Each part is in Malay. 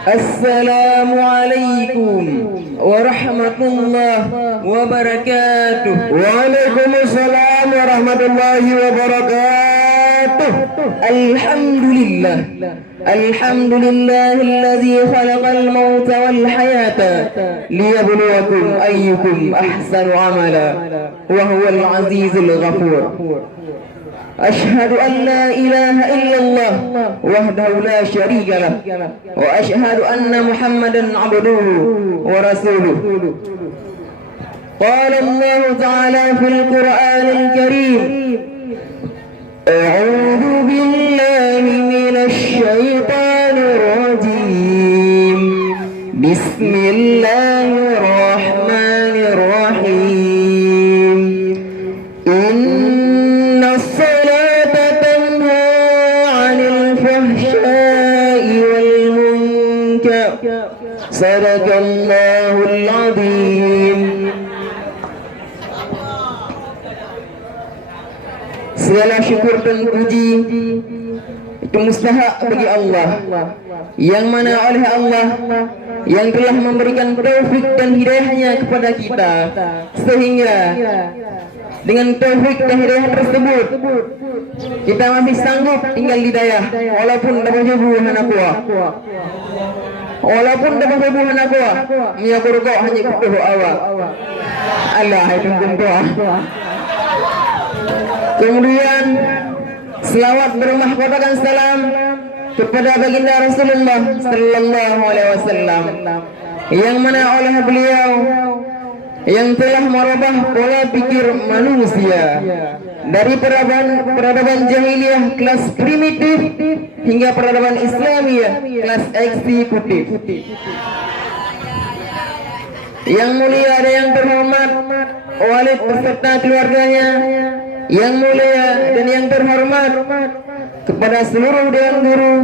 Assalamualaikum warahmatullahi wabarakatuh. Waalaikumsalam warahmatullahi wabarakatuh. Alhamdulillah. Alhamdulillahilladzi khalaqal mauta wal hayata liyabluwakum ayyukum ahsanu amala wa huwal azizul ghafur. أشهد أن لا إله إلا الله وحده لا شريك له وأشهد أن محمدا عبده ورسوله. قال الله تعالى في القرآن الكريم: أعوذ بالله من الشيطان الرجيم. بسم الله الرحمن الرحيم. Sadaqallahul azim. Segala syukur dan puji itu mustahak bagi Allah, yang mana oleh Allah yang telah memberikan taufik dan hidayahnya kepada kita, sehingga dengan taufik dan hidayah tersebut kita masih sanggup tinggal di daya walaupun dapat hubungan anak kuah. Walaupun dapat hubungan aku, menyakur kau hanya kutuh awak. Allah itu tentu. Kemudian selawat bermahkotakan salam kepada baginda Rasulullah Sallallahu Alaihi Wasallam, yang mana oleh beliau yang telah merubah pola pikir manusia dari peradaban jahiliyah kelas primitif hingga peradaban Islamiyah kelas eksekutif. Yang mulia dan yang terhormat Walid beserta keluarganya, yang mulia dan yang terhormat kepada seluruh dewan guru,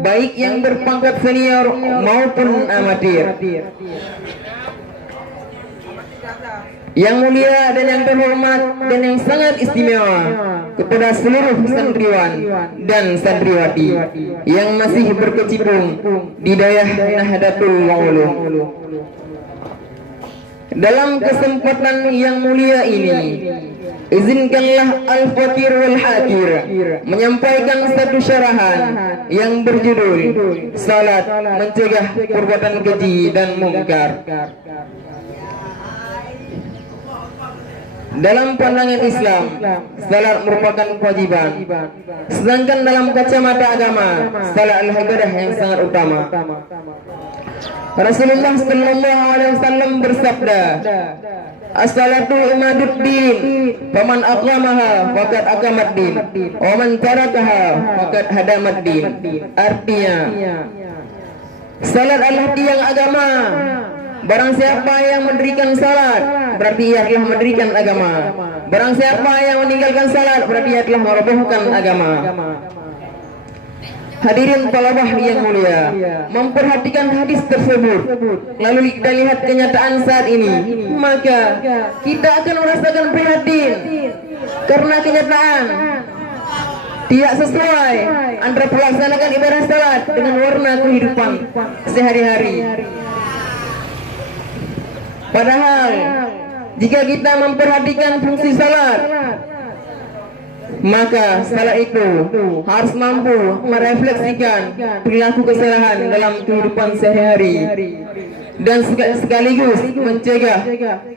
baik yang berpangkat senior maupun amatir. Yang mulia dan yang terhormat dan yang sangat istimewa kepada seluruh santriwan dan santriwati yang masih berkecimpung di dayah Nahdlatul Ulum. Dalam kesempatan yang mulia ini, izinkanlah Al-Fatir wal Hakir menyampaikan satu syarahan yang berjudul Salat Mencegah Perbuatan Keji dan Mungkar. Dalam pandangan Islam, salat merupakan kewajiban. Sedangkan dalam kacamata agama, salat adalah ibadah yang sangat utama. Rasulullah Sallallahu Alaihi Wasallam bersabda, As-salatu imaduddin, faman aqamaha faqad aqamaddin, wa man tarakaha faqad hadamaddin. Artinya, salat adalah tiang agama. Barang siapa yang mendirikan salat, berarti ia telah mendirikan agama. Barang siapa yang meninggalkan salat, berarti ia telah merobohkan agama. Hadirin talabah yang mulia, memperhatikan hadis tersebut, lalu kita lihat kenyataan saat ini, maka kita akan merasakan prihatin karena kenyataan tidak sesuai antara melaksanakan ibadah salat dengan warna kehidupan sehari-hari. Padahal jika kita memperhatikan fungsi salat, maka salat itu harus mampu merefleksikan perilaku kesalahan dalam kehidupan sehari-hari dan sekaligus mencegah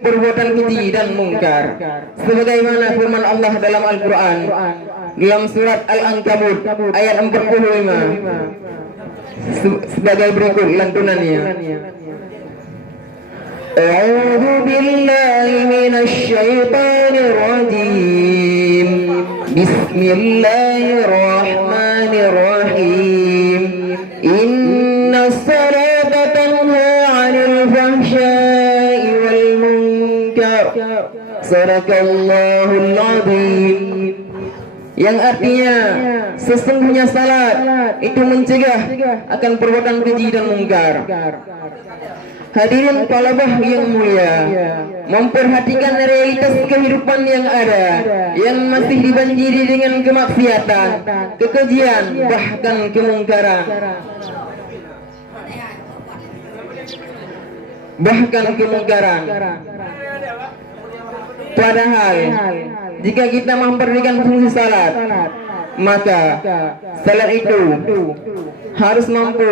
perbuatan keji dan mungkar, sebagaimana firman Allah dalam Al-Quran dalam surat Al-Ankabut ayat 45 sebagai berikut lantunannya. A'udzu billahi minasy syaithanir rajim. Bismillahirrahmanirrahim. Innas salata tanha 'anil fahsya'i wal munkar. Sadaqallahul azim. Yang artinya, sesungguhnya salat itu mencegah akan perbuatan keji dan mungkar. Hadirin talabah yang mulia, memperhatikan realitas kehidupan yang ada, yang masih dibanjiri dengan kemaksiatan, kekejian, bahkan kemungkaran. bahkan kemungkaran. Padahal jika kita memperhatikan fungsi salat, maka salat itu harus mampu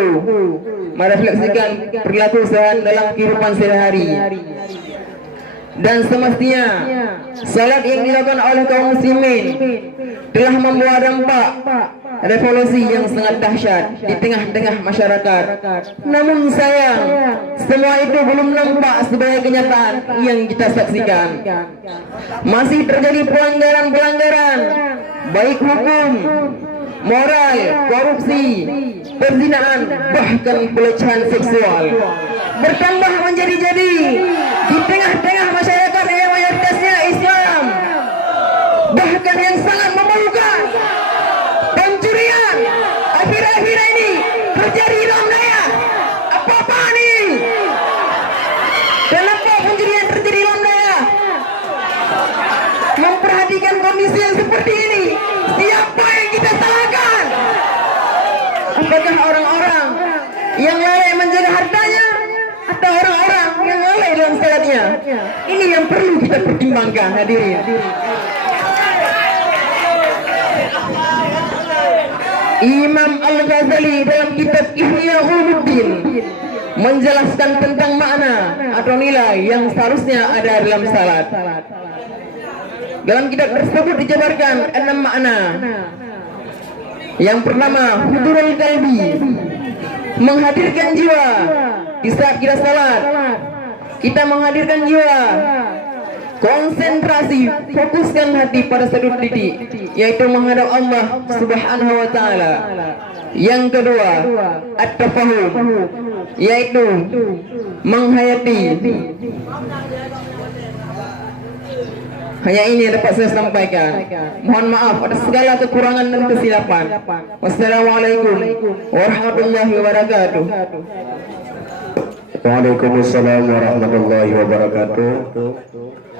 merefleksikan perilaku sehari dalam kehidupan sehari-hari. Dan semestinya salat yang dilakukan oleh kaum muslimin telah membawa dampak revolusi yang sangat dahsyat di tengah-tengah masyarakat. Namun sayang, semua itu belum nampak sebagai kenyataan yang kita saksikan. Masih terjadi pelanggaran-pelanggaran baik hukum, moral, korupsi, perzinaan, bahkan pelecehan seksual bertambah menjadi-jadi di tengah-tengah masyarakat yang mayoritasnya Islam. Bahkan yang sangat memalukan, pencurian akhir-akhir ini terjadi di dalam daya. Apa-apa ini? Kenapa pencurian terjadi di dalam daya? Memperhatikan kondisi yang seperti ini, siapa yang kita salahkan? Apakah orang-orang yang lalai menjaga hartanya, atau orang-orang yang lalai dalam salatnya? Ini yang perlu kita pertimbangkan, hadirin. Imam Al-Ghazali dalam kitab Ihya Ulumuddin menjelaskan tentang makna atau nilai yang seharusnya ada dalam salat. Dalam kitab tersebut dijabarkan 6 makna. Yang pertama, hudurul qalbi, menghadirkan jiwa di saat kita salat. Kita menghadirkan jiwa, konsentrasi, fokuskan hati pada satu titik, yaitu menghadap Allah Subhanahu wa taala. Yang kedua, at-tafahum, yaitu menghayati. Hanya ini yang dapat saya sampaikan. Mohon maaf atas segala kekurangan dan kesilapan. Wassalamualaikum warahmatullahi wabarakatuh. Waalaikumsalam warahmatullahi wabarakatuh.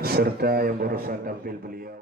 Serta yang berusaha tampil beliau.